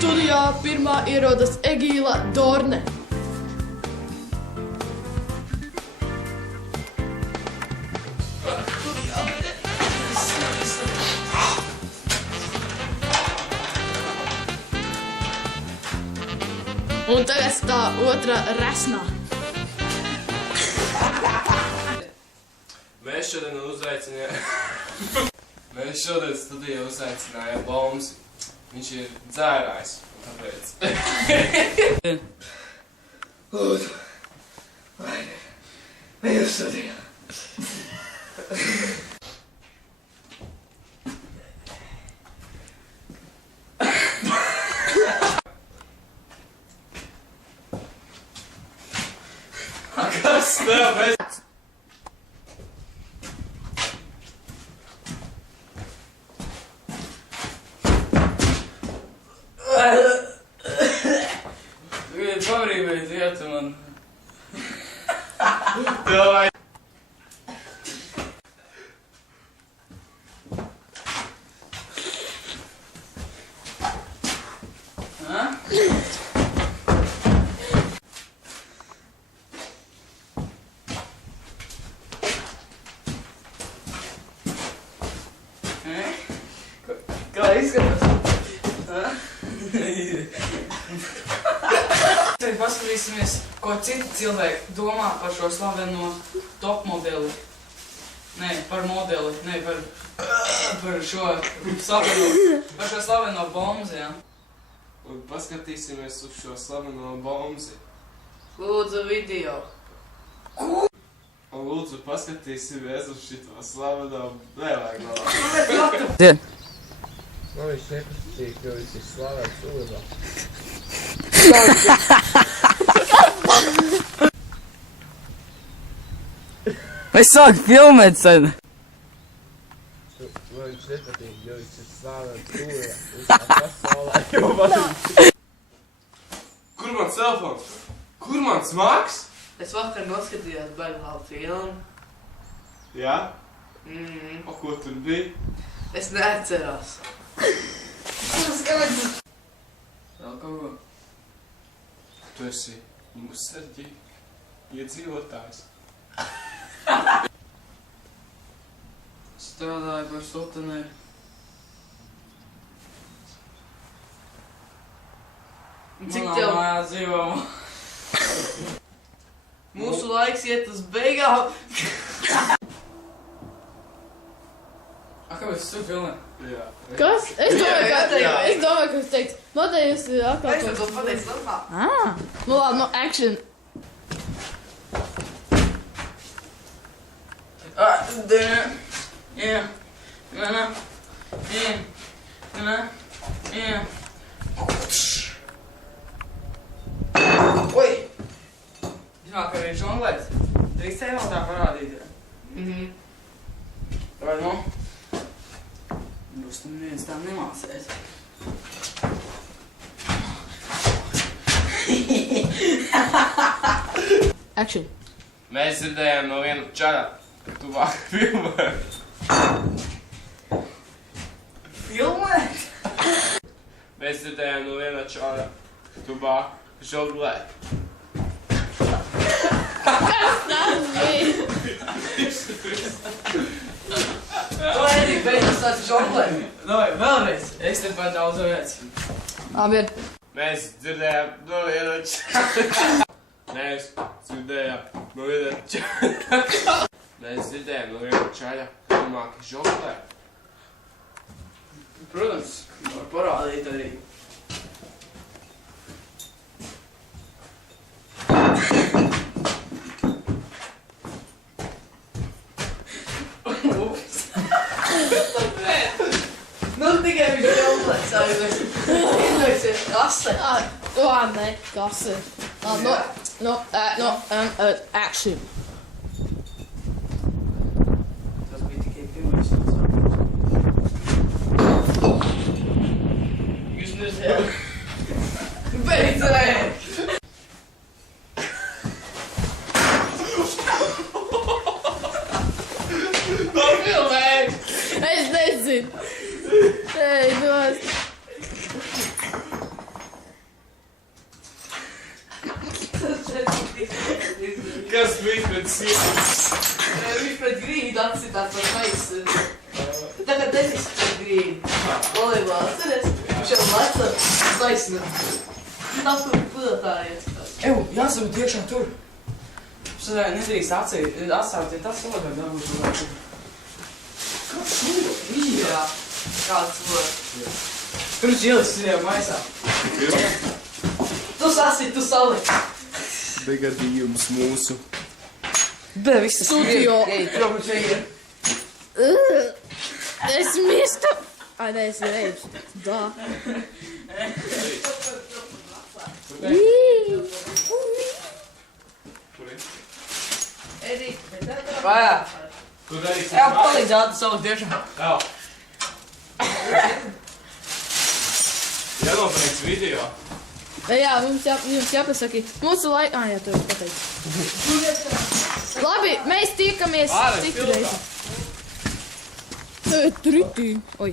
Studijā pirmā ierodas Egīla Dorne. Un tagad tā otra resnā. Mēs šodien studijā uzaicinājām Bomsi. Viņš ir dzērājs, tāpēc. Lūdzu, vai jūs studijā? Kas tev mēs? Pavrīmēt, iet man. Tev vajag. Kā izskatās? Tagad paskatīsimies, ko citi cilvēki domā par šo slaveno top modeli. Nē, par modeli, nē, par šo slaveno Bomzi, jā. Un paskatīsimies uz šo slaveno Bomzi. Lūdzu video. Un lūdzu paskatīsimies uz šito slaveno vēlēko. Dien. Man viņš nepatīk, jo viņš ir slavēts Ulrā. Vai sāk filmēt sen? Man viņš nepatīk, jo viņš ir slavēts Ulrā. Viņš tā pasaulē, jo man... Kur mans telefons? Kur mans maks? Es vakar noskatījos baigi labu filmu. Jā? O, ko tur bija? Es neatceros. Skaidrs. Vēl kaut ko. Tu esi musarģi iedzīvotājs. Strādāju par sultanēru. Cik tev mājās dzīvo? Mūsu laiks iet uz beigām. Kāpēc tu filmē? Jā. Kas? Es domāju, ka es teiktu. Matējus atkal. Es to pateicu normāli. Nu labi, no action. Oi! Zināt, ka viņš žonglēts. Drīkstēja vēl tā parādīt, jā? Vai nu? Būs tam neviens tā nemācēs. Action. Mēs dzirdējām no viena čara, ka tu vāk filmē. Filmēt? Mēs dzirdējām no viena čara, ka tu vāk žonglēt. Tas bija. Vai arī beidzas tāds žonglēt? Dai, vēlreiz. Es te pat daudz vēc. Labi. Mēs dzirdējām no viena čara. Mēs dzirdējām no viena čara. Mēs dzirdējām no viena čara, ka tu māki žonglēt. Protams, var parādīt arī. Nu tikai viņš žonglēt, saimēs. Izveiksies kase. Nē, kase. Action. Tas bija tikai pirmais. Jūs nezināt. Beidzēt! Es nezinu. Ej, nos. Viņš pret grīdu atsitās par maisu. Tagad Denis pret grīdu. Volejbolā, atceries? Viņš jau leca taisnu. Tā kur pudotājies. Jāsabūt iekšā tur. Šodien nedrīkst atstāt, ja tas logā dabūt vēl. Kāds logā? Jā, kāds logā. Tur ģilis ir jau maisā. Tu sasit, tu salik. Begadījums mūsu. Be, viss Studio. Prom čia ir. Es mirstu. Ai, nē, es reips. Da. Vajā. Kur darīsim? Jā, palīdz ādu savu tiešām. Jā. Jānobeidz video. Jā, jums jāpasaka. Mūsu laika... jā, tu pateici. Labi, mēs tiekamies Ārē, citu reizi. Tritī. Oi.